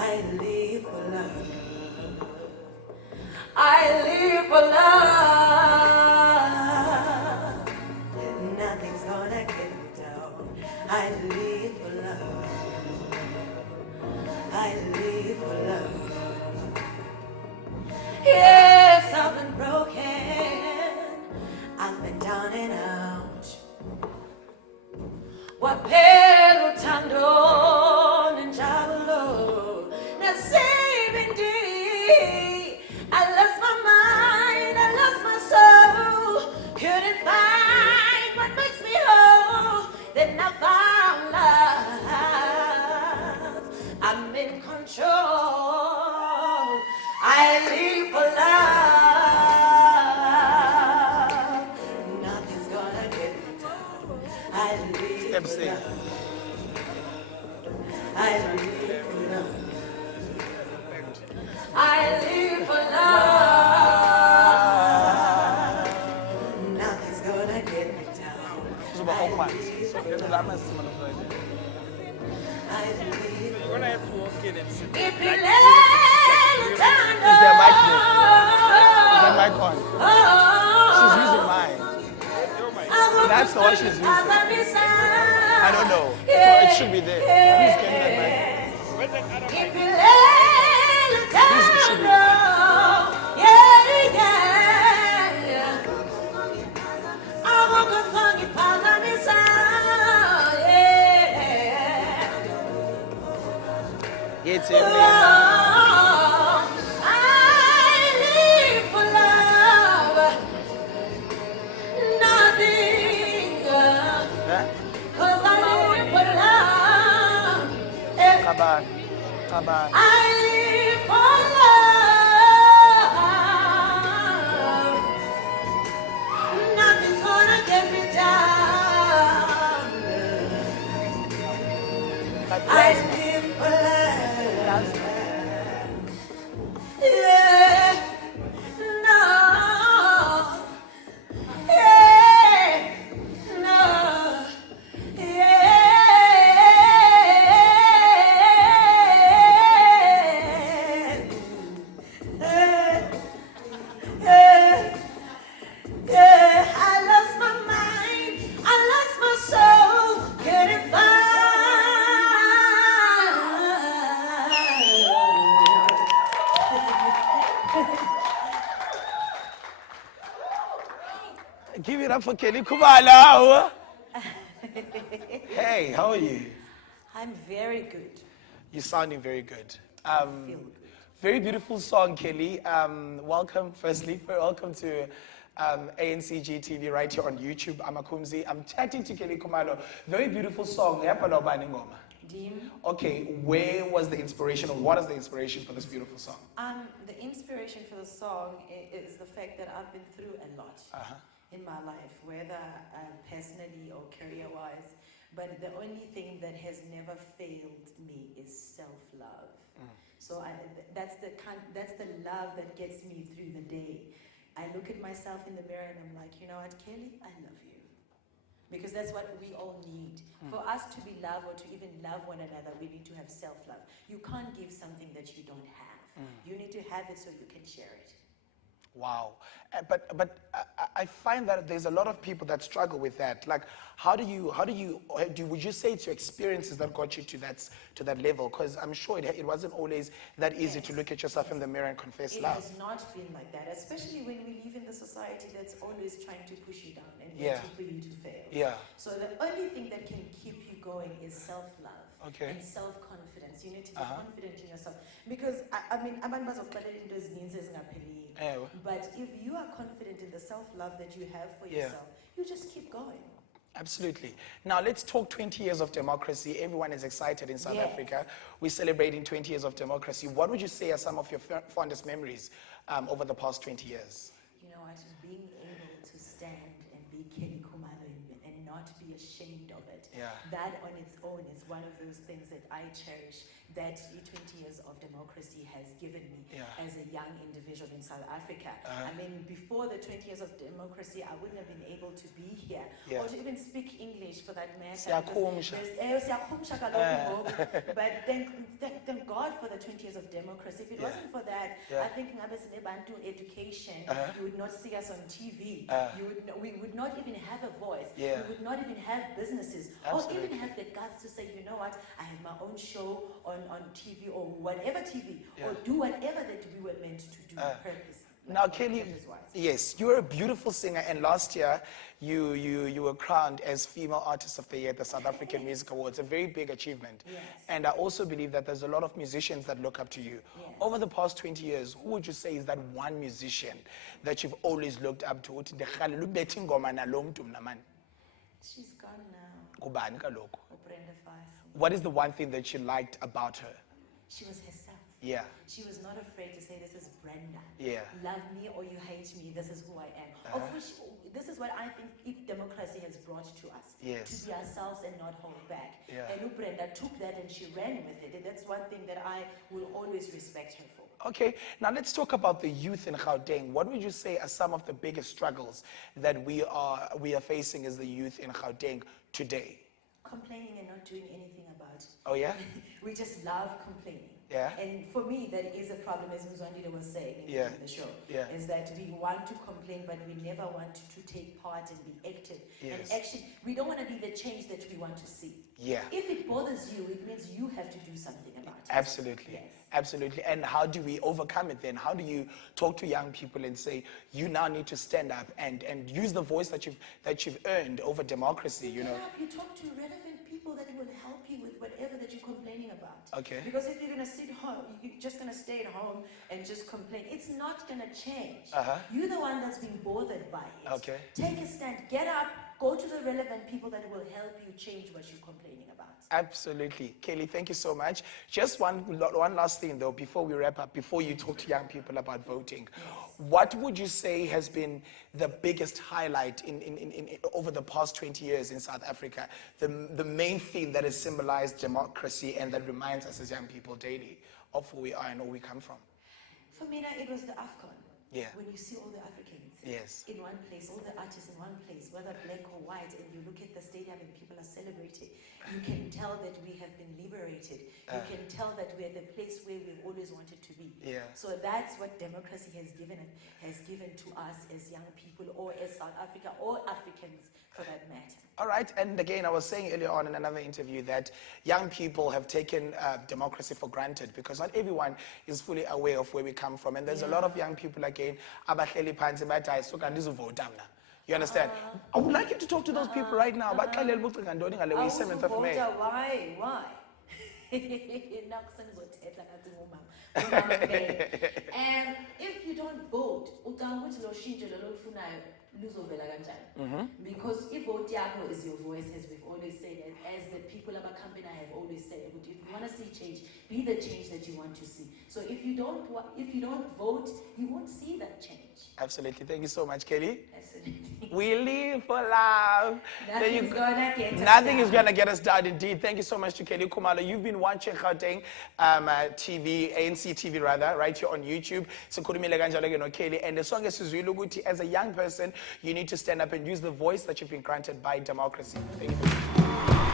I live for love. I live for love. Nothing's gonna get me down. I live for love. I live for love. Yes, I've been broken. I've been down and out. Wapelo tando njalo na saving day. I lost my mind, I lost my soul. Couldn't find what makes me whole. Then I found love. I'm in control. I live for love. Nothing's gonna get me down. I live for love. I live for love. I live for love. Nothing's gonna get me down. I live for love. We're gonna have to walk in and sit. If you let Is there a mic there? Is there a mic on? She's using mine. That's the one she's using. I don't know. So it should be there. Please get me that mic. Where's that other mic? If you let down, I walk a funky path on this side, It's in there. I live for love, nothing, Huh? 'cause I live for love. Come on. Come on. I live for love. Nothing's gonna get me down. I live for love. Yeah. No. Yeah. No. Yeah, I lost my mind, I lost my soul, couldn't find. Give it up for Kelly Khumalo. Hey, how are you? I'm very good. You're sounding very good. Feel good. Very beautiful song, Kelly. Welcome, firstly. Welcome to ANCG TV right here on YouTube. I'm Akumzi. I'm chatting to Kelly Khumalo. Very beautiful song. Dean? Okay, where was the inspiration, or what is the inspiration for this beautiful song? The inspiration for the song is the fact that I've been through a lot in my life, whether personally or career-wise. But the only thing that has never failed me is self-love. So that's the love that gets me through the day. I look at myself in the mirror and I'm like, you know what, Kelly, I love you. Because that's what we all need. For us to be loved or to even love one another, we need to have self-love. You can't give something that you don't have. You need to have it so you can share it. Wow. But I find that there's a lot of people that struggle with that. Like, would you say it's your experiences that got you to that level? Because I'm sure it wasn't always that easy to look at yourself in the mirror and confess It love. has not been like that, especially when we live in the society that's always trying to push you down and waiting for you to fail. Yeah. So the only thing that can keep you going is self-love and self-confidence. You need to be confident in yourself. Because, I mean, but if you are confident in the self-love that you have for yourself, you just keep going. Absolutely. Now let's talk 20 years of democracy. Everyone is excited in South Africa. We're celebrating 20 years of democracy. What would you say are some of your fondest memories over the past 20 years? You know what, being able to stand and be Kelly Khumalo and not be ashamed of it. That on its own is one of those things that I cherish. that 20 years of democracy has given me as a young individual in South Africa. I mean, before the 20 years of democracy, I wouldn't have been able to be here or to even speak English for that matter. But thank God for the 20 years of democracy. If it wasn't for that, I think Bantu education, you would not see us on TV. We would not even have a voice. We would not even have businesses or even have the guts to say, you know what, I have my own show on TV or whatever TV or do whatever that we were meant to do. Purpose. Now, Kelly, yes, you're a beautiful singer, and last year you were crowned as Female Artist of the Year at the South African Music Awards, a very big achievement. Yes. And I also believe that there's a lot of musicians that look up to you. Yes. Over the past 20 years, who would you say is that one musician that you've always looked up to? She's gone now. Brenda Fassie. What is the one thing that you liked about her? She was herself. Yeah. She was not afraid to say, this is Brenda. Yeah. Love me or you hate me, this is who I am. Of which, this is what I think democracy has brought to us. Yes. To be ourselves and not hold back. Yeah. And Brenda took that and she ran with it. And that's one thing that I will always respect her for. Okay, now let's talk about the youth in Gauteng. What would you say are some of the biggest struggles that we are facing as the youth in Gauteng today? Complaining and not doing anything about it. Oh yeah? We just love complaining. Yeah. And for me, that is a problem, as Mzwandile was saying in the show, is that we want to complain, but we never want to take part and be active. Yes. And actually, we don't want to be the change that we want to see. Yeah. If it bothers you, it means you have to do something about it. Absolutely. Yes. Absolutely. And how do we overcome it then? How do you talk to young people and say, you now need to stand up and use the voice that you've earned over democracy, you know? You talk to relevant people that will help you with whatever that you're complaining about. Okay. Because if you're going to sit home, you're just going to stay at home and just complain. It's not going to change. You're the one that's been bothered by it. Okay. Take a stand. Get up. Go to the relevant people that will help you change what you're complaining about. Absolutely. Kelly, thank you so much. Just one last thing, though, before we wrap up, before you talk to young people about voting. Yes. What would you say has been the biggest highlight in over the past 20 years in South Africa? The main theme that has symbolized democracy and that reminds us as young people daily of who we are and where we come from? For me, it was the AFCON. Yeah. When you see all the Africans yes. in one place, all the artists in one place, whether black or white, and you look at the stadium and people are celebrating, you can tell that we have been liberated. You can tell that we're the place where we've always wanted to be. Yeah. So that's what democracy has given to us as young people, or as South Africa, or Africans for that matter. All right, and again, I was saying earlier on in another interview that young people have taken democracy for granted because not everyone is fully aware of where we come from. And there's a lot of young people, again, you understand? I would like you to talk to those people right now. But 7th of May. Why? And if you don't vote, because if vote yakho is your voice, as we've always said, and as the people of our company have always said, if you want to see change, be the change that you want to see. So if you don't vote, you won't see that change. Absolutely. Thank you so much, Kelly. Absolutely. We live for love. Nothing is going to get us down, indeed. Thank you so much to Kelly Khumalo. You've been watching Gauteng TV, ANC TV rather, right here on YouTube. So Kelly. And the song is as a young person, you need to stand up and use the voice that you've been granted by democracy. Thank you.